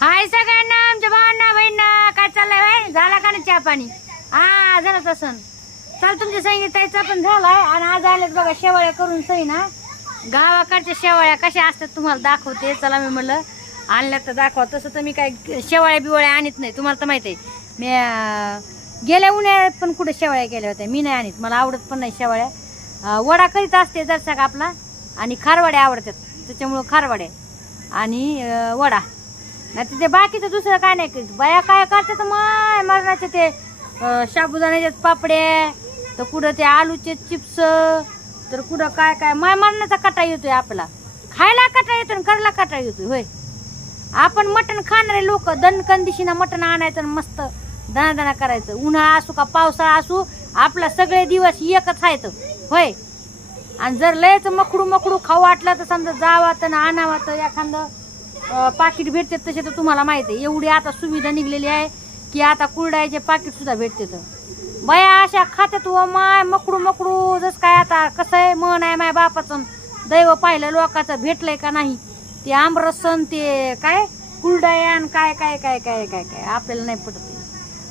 हाय सगळ्यांना आमच्या भावांना बहिणींना काय चाललंय बाई? झाला का ना चहा पाणी? हा झालं तसं. चल तुमच्या संगीताचा पण झालाय. आणि आज आलेत बघा शेवाळ्या करून सही ना गावाकडच्या शेवाळ्या कशा असतात तुम्हाला दाखवते. चला मी म्हणलं आणल्या तर दाखवा. तसं तर मी काय शेवाळ्या बिवाळ्या आणत नाही. तुम्हाला तर माहिती आहे. मी गेल्या उन्हाळ्यात पण कुठे शेवाळ्या गेल्या होत्या? मी नाही आणत. मला आवडत पण नाही शेवाळ्या. वडा करीत असते दर्शक का आपला. आणि खारवाड्या आवडतात. त्याच्यामुळं खारवाड्या. आणि वडा. नाही ते बाकीचं दुसरं काय नाही बाया काय करतात माय मरणाचे ते अं, साबुदाण्याचे पापड्या तर कुठं ते आलूचे चिप्स तर कुठं काय काय. माय मरणाचा कटा येतोय आपला. खायला कटा येतो आणि करायला कटा येतोय होय. आपण मटण खाणारे लोक दणकन दिशीनं मटण आणायचं आणि मस्त दणादणा करायचं. उन्हाळा असू का पावसाळा असू आपला सगळे दिवस एकच आहेत होय. आणि जर लयच मकडू मकडू खाऊ वाटलं तर समजा जावा तर आणावा तर एखादं. पाकिट भेटते तसे तर तुम्हाला माहिती आहे. एवढी आता सुविधा निघलेली आहे की आता कुरडायचे पाकिट सुद्धा भेटते तर बाया अशा खात्यात व माय मकडू मकडू जस काय आता कसं आहे मन आहे माय बापाचं. दैव पाहिलं लोकांचं भेटलंय का नाही? ते आमरसन ते काय? कुरडायन काय काय काय काय काय काय? आपल्याला नाही पटत ते.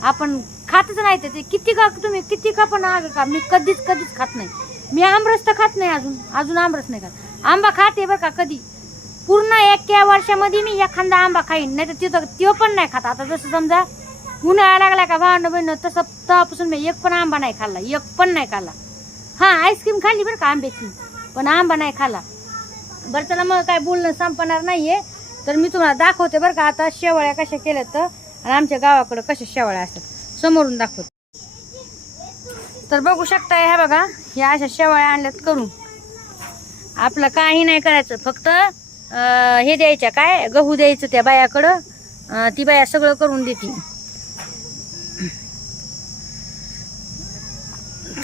आपण खातच नाही ते. किती का तुम्ही? किती का पण आग का मी कधीच कधीच खात नाही. मी आमरस तर खात नाही अजून. अजून आमरस नाही खात. आंबा खाते बरं का कधी? पूर्ण एका वर्षामध्ये मी एखादा आंबा खाईन नाही तर तिथं तो पण नाही खात. आता जसं समजा उन्हाळा लागला का भांडं बहिण तसं तेव्हापासून मी एक पण आंबा नाही खाल्ला एक पण नाही खाल्ला. हां आईस्क्रीम खाल्ली बरं का आंब्याची पण आंबा नाही खाल्ला. बरं चला मग काय बोलणं संपणार नाहीये तर मी तुम्हाला दाखवते बरं का आता शेवाळ्या कशा केल्यात तर आणि आमच्या गावाकडं कशा शेवाळ्या असतात. समोरून दाखवते. तर बघू शकता ह्या बघा ह्या अशा शेवाळ्या आणल्यात करून. आपलं काही नाही करायचं फक्त हे द्यायच्या काय? गहू द्यायचं त्या बायाकडं. ती बाया सगळं करून देते.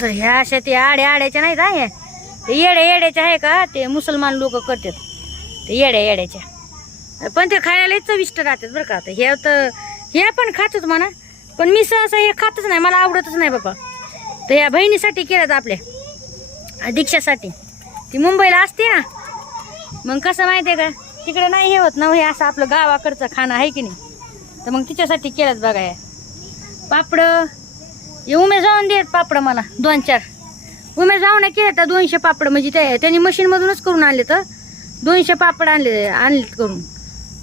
तर ह्या अशा ते आड्या आड्याच्या नाहीत आहे ते येड्या येड्याच्या आहे का? ते मुसलमान लोक करतात. ते येड्या येड्याच्या. पण ते खायला चविष्ट राहतात बरं का. आता हे तर हे पण खातच म्हणा. पण मी सहसा हे खातच नाही. मला आवडतच नाही बाबा. तर ह्या बहिणीसाठी केल्यात आपल्या. दीक्षासाठी. ती मुंबईला असते ना मग कसं माहिती आहे का? तिकडे नाही हे होत ना हे असं आपलं गावाकडचं खाणं आहे की नाही? तर मग तिच्यासाठी केलंच बघा या पापडं. हे उमे जाऊन देत पापडं मला दोन चार. उमे जाऊन केले तर दोनशे पापड म्हणजे त्या त्यांनी मशीनमधूनच करून आणले तर दोनशे पापड आणले आणलेत करून.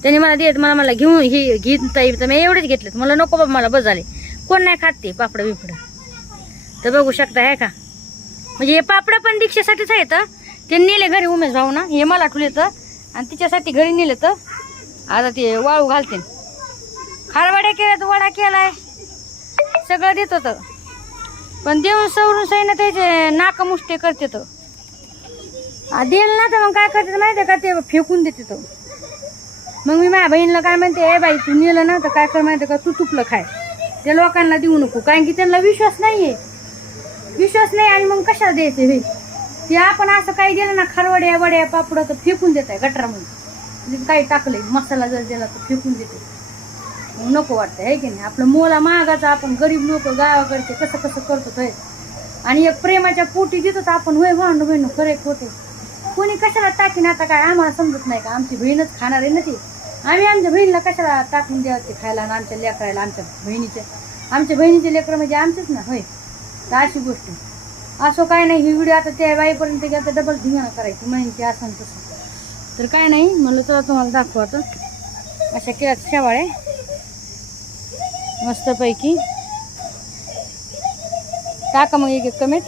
त्यांनी मला देत मला मला घेऊन हे घेता येईल तर मी एवढेच घेतलेत. मला नको बाबा मला बस झाले. कोण नाही खात ते पापडं बिपडं. तर बघू शकता आहे का? म्हणजे हे पापडं पण दीक्षेसाठीच आहेत ते नेले घरी उमेश भाऊ ना हे मला ठुले तर आणि तिच्यासाठी घरी नेले तर आता ते वाळू घालते खारवाड्या तर वडा केलाय. सगळं देत होतं. पण देऊन सवरून सैन त्याचे नाक मुष्टे करते तर देल ना तर मग काय करते माहिती आहे का? ते फेकून देते तो. मग मी माझ्या बहिणीला काय म्हणते ए बाई तू नेलं ना तर काय कर माहिती आहे का? तू तुपलं खाय. ते लोकांना देऊ नको. कारण की त्यांना विश्वास नाही आहे विश्वास नाही आणि मग कशाला द्यायचे हे? ते आपण असं काही दिलं ना खरवड्या वड्या पापडं तर फेकून देत आहे गटरामध्ये म्हणजे काही टाकलंय मसाला जर दिला तर फेकून देते मग नको वाटतं आहे की नाही? आपलं मोला मागाचं आपण गरीब लोक गावाकडचे कसं कसं करतो होय आणि एक प्रेमाच्या पोटी देतो तर आपण होय भांडू बहिणू खरे खोटे. कोणी कशाला टाकीन आता काय? आम्हाला समजत नाही का? आमची बहीणच खाणार आहे ना ती? आम्ही आमच्या बहिणीला कशाला टाकून द्यावं ते खायला आणि आमच्या लेकरायला आमच्या बहिणीचे आमच्या बहिणीचे लेकरं म्हणजे आमचेच ना होय? तर अशी गोष्ट असं काय नाही ही व्हिडिओ आता त्या बाईपर्यंत गेला तर डबल धिंगाणा करायची महिन्याची असं तसं. तर काय नाही म्हणलं तर तुम्हाला दाखवू आता. अशा केळ्यात शेवाळे. मस्तपैकी. टाका मग एक एक कमेंट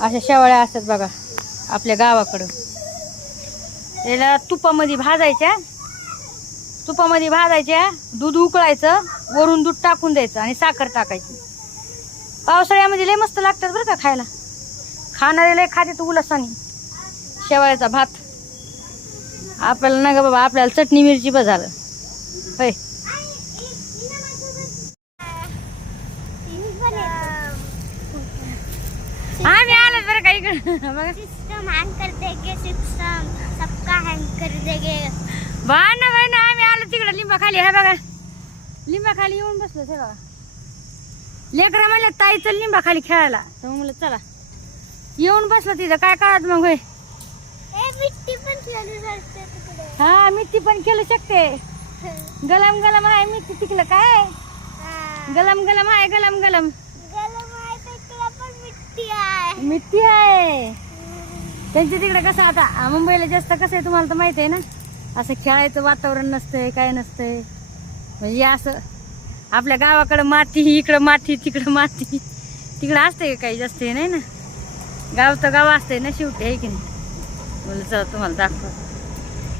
अशा शेवाळ्या असतात बघा आपल्या गावाकडं. त्याला तुपामध्ये भाजायच्या. तुपामध्ये भाजायच्या दूध उकळायचं वरून दूध टाकून द्यायचं आणि साखर टाकायची. पावसाळ्यामध्ये लय मस्त लागतात बरं का खायला. खाणारे लय खाते तू उलसानी. शेवाळ्याचा भात. आपल्याला ना ग बाबा आपल्याला चटणी मिरची बस झालं. होय. आम्ही आलो बरं का इकडं. बघा. सिस्टम हैंग कर देंगे सिस्टम सबका हैंग कर देंगे. भांडणं भांडणं. आम्ही आलो तिकडं लिंबा खाली हे बघा. लिंबा खाली येऊन बसलो ते बघा लेकरं म्हणलं ताई चल लिंबा खाली खेळायला. तर मग म्हणलं चला. येऊन बसलो तिथं. काय कळत मग होय? हा मिठी पण खेळू शकते. गलम गलम आहे मिठी तिकलं काय? हा. गलम गलम आहे गलम गलम मिठी आहे. त्यांच्या तिकडे कसं आता मुंबईला जास्त कसं आहे तुम्हाला तर माहिती आहे ना? असं खेळायचं वातावरण नसतंय काय नसतंय. म्हणजे असं आपल्या गावाकडं माती इकडं माती तिकडं माती. तिकडं असते काही जास्त हे नाही ना? गाव तर गाव असते ना शेवटी आहे की नाही? बोल चला तुम्हाला दाखव